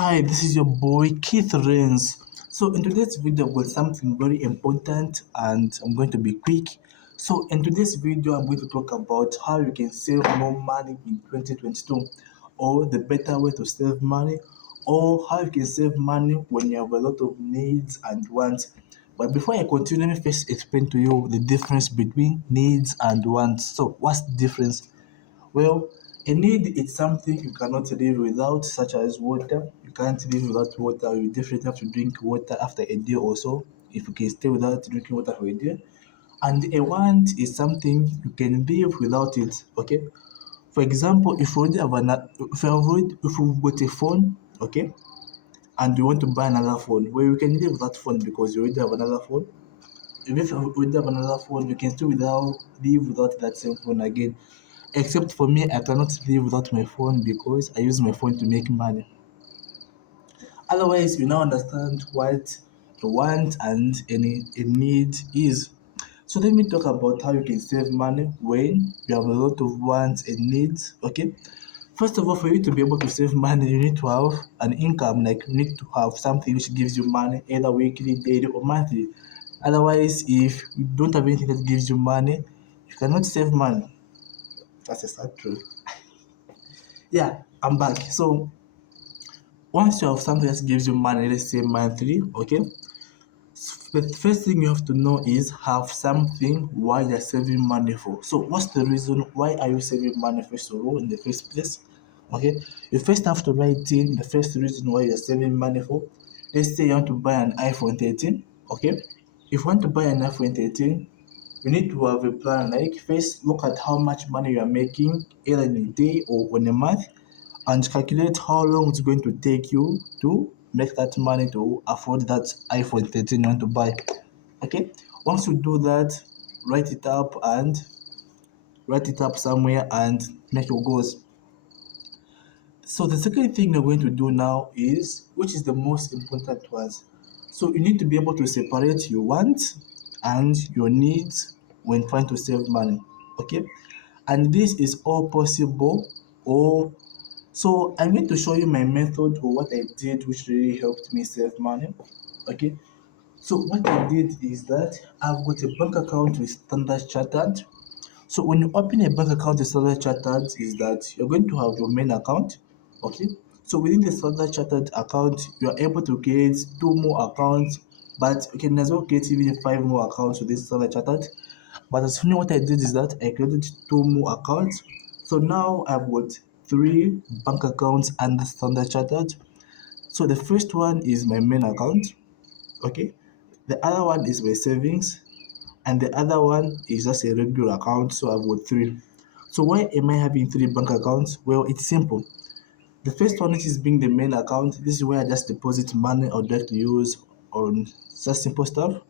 Hi, this is your boy Keith Rains. So in today's video, I've got something very important and I'm going to be quick. So in today's video, I'm going to talk about how you can save more money in 2022, or the better way to save money, or how you can save money when you have a lot of needs and wants. But before I continue, let me first explain to you the difference between needs and wants. So what's the difference? Well, a need is something you cannot live without, such as water. You can't live without water. You definitely have to drink water after a day or so, if you can stay without drinking water for a day. And a want is something you can live without it. Okay. For example, if you already have if you've got a phone, okay, and you want to buy another phone, well, you can live with that phone because you already have another phone. If you already have another phone, you can still live without that same phone again. Except for me, I cannot live without my phone because I use my phone to make money. Otherwise, you now understand what a want and a need is. So let me talk about how you can save money when you have a lot of wants and needs. Okay. First of all, for you to be able to save money, you need to have an income. Like you need to have something which gives you money, either weekly, daily, or monthly. Otherwise, if you don't have anything that gives you money, you cannot save money. That's a sad truth. Yeah, I'm back. So once you have something that gives you money, let's say monthly, okay, the first thing you have to know is have something why you're saving money for. So what's the reason why are you saving money first of all in the first place? Okay, you first have to write in the first reason why you're saving money for. Let's say you want to buy an iPhone 13. Okay, if you want to buy an iPhone 13, you need to have a plan. Like first look at how much money you are making either in a day or in a month, and calculate how long it's going to take you to make that money to afford that iPhone 13 you want to buy. Okay, once you do that, write it up and write it up somewhere and make your goals. So the second thing you're going to do now is, which is the most important one. So you need to be able to separate your wants and your needs when trying to save money. Okay, and this is all possible, or so I'm going to show you my method or what I did, which really helped me save money. Okay. So what I did is that I've got a bank account with Standard Chartered. So when you open a bank account with Standard Chartered, is that you're going to have your main account. Okay. So within the Standard Chartered account, you are able to create two more accounts, but you can as well create even five more accounts within Standard Chartered. But as for me, what I did is that I created two more accounts. So now I've got three bank accounts under Standard Chartered. So the first one is my main account, okay. The other one is my savings, and the other one is just a regular account. So I've got three. So why am I having three bank accounts? Well, it's simple. The first one, which is being the main account, this is where I just deposit money I'd like to use on such simple stuff.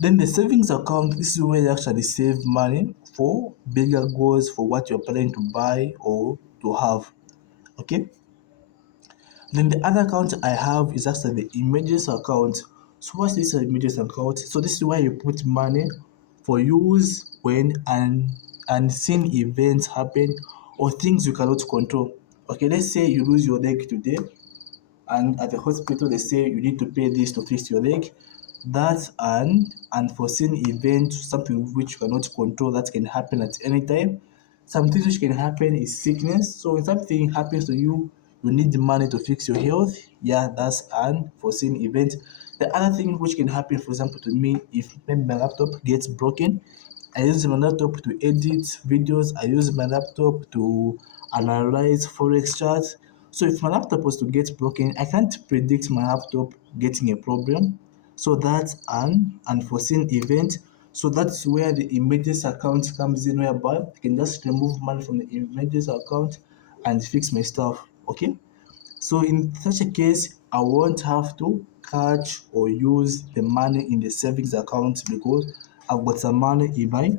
Then the savings account, this is where you actually save money for bigger goals, for what you're planning to buy or to have. Okay. Then the other account I have is actually the emergency account. So what's this emergency account? So this is where you put money for use when unseen events happen or things you cannot control. Okay, let's say you lose your leg today, and at the hospital they say you need to pay this to fix your leg. That's an unforeseen event, something which you cannot control, that can happen at any time. Some things which can happen is sickness. So when something happens to you, you need the money to fix your health. Yeah, that's an unforeseen event. The other thing which can happen, for example, to me, if maybe my laptop gets broken, I use my laptop to edit videos. I use my laptop to analyze forex charts. So if my laptop was to get broken, I can't predict my laptop getting a problem. So that's an unforeseen event. So that's where the emergency account comes in, whereby I can just remove money from the emergency account and fix my stuff. Okay. So in such a case, I won't have to catch or use the money in the savings account because I've got some money in my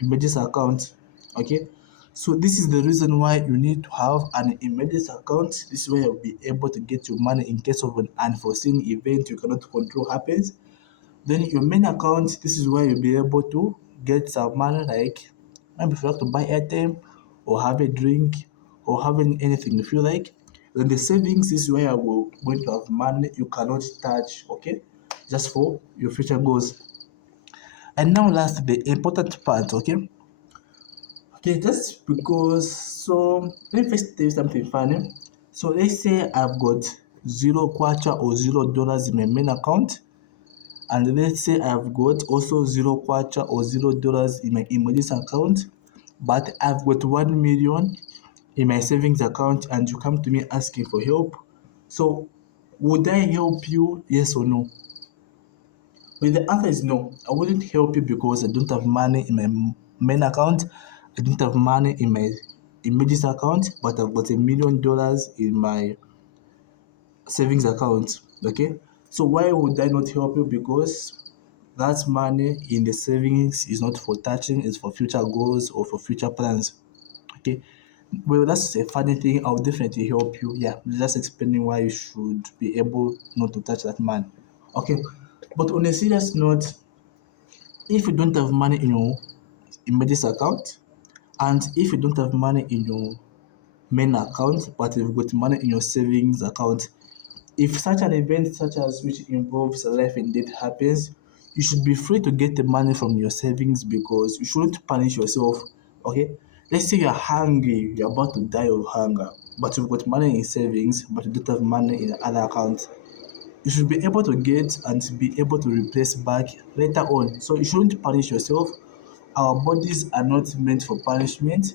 emergency account. Okay. So this is the reason why you need to have an emergency account. This is where you'll be able to get your money in case of an unforeseen event you cannot control happens. Then your main account, this is where you'll be able to get some money, like maybe if you have to buy airtime or have a drink or having anything you feel like. Then the savings is where you're going to have money you cannot touch, okay? Just for your future goals. And now last, the important part, okay? Okay, just because, so let me first tell you something funny. So let's say I've got zero kwacha or $0 in my main account, and let's say I've got also zero kwacha or $0 in my emergency account, but I've got 1 million in my savings account, and you come to me asking for help. So would I help you? Yes or no? Well, the answer is no. I wouldn't help you because I don't have money in my main account. I don't have money in my emergency account, but I've got $1 million in my savings account. Okay, so why would I not help you? Because that money in the savings is not for touching, it's for future goals or for future plans. Okay, well, that's a funny thing. I'll definitely help you. Yeah, just explaining why you should be able not to touch that money. Okay, but on a serious note, if you don't have money in your emergency account, and if you don't have money in your main account but you've got money in your savings account, if such an event such as which involves life and death happens, you should be free to get the money from your savings because you shouldn't punish yourself. Okay, let's say you're hungry, you're about to die of hunger, but you've got money in savings but you don't have money in other accounts. You should be able to get and be able to replace back later on. So you shouldn't punish yourself. Our bodies are not meant for punishment.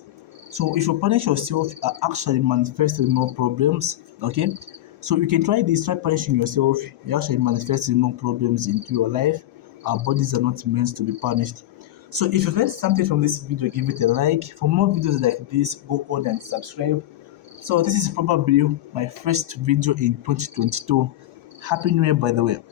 So if you punish yourself, you are actually manifesting more problems. Okay? So you can try this, try punishing yourself, you're actually manifesting more problems into your life. Our bodies are not meant to be punished. So if you've learned something from this video, give it a like. For more videos like this, go on and subscribe. So this is probably my first video in 2022. Happy New Year, by the way.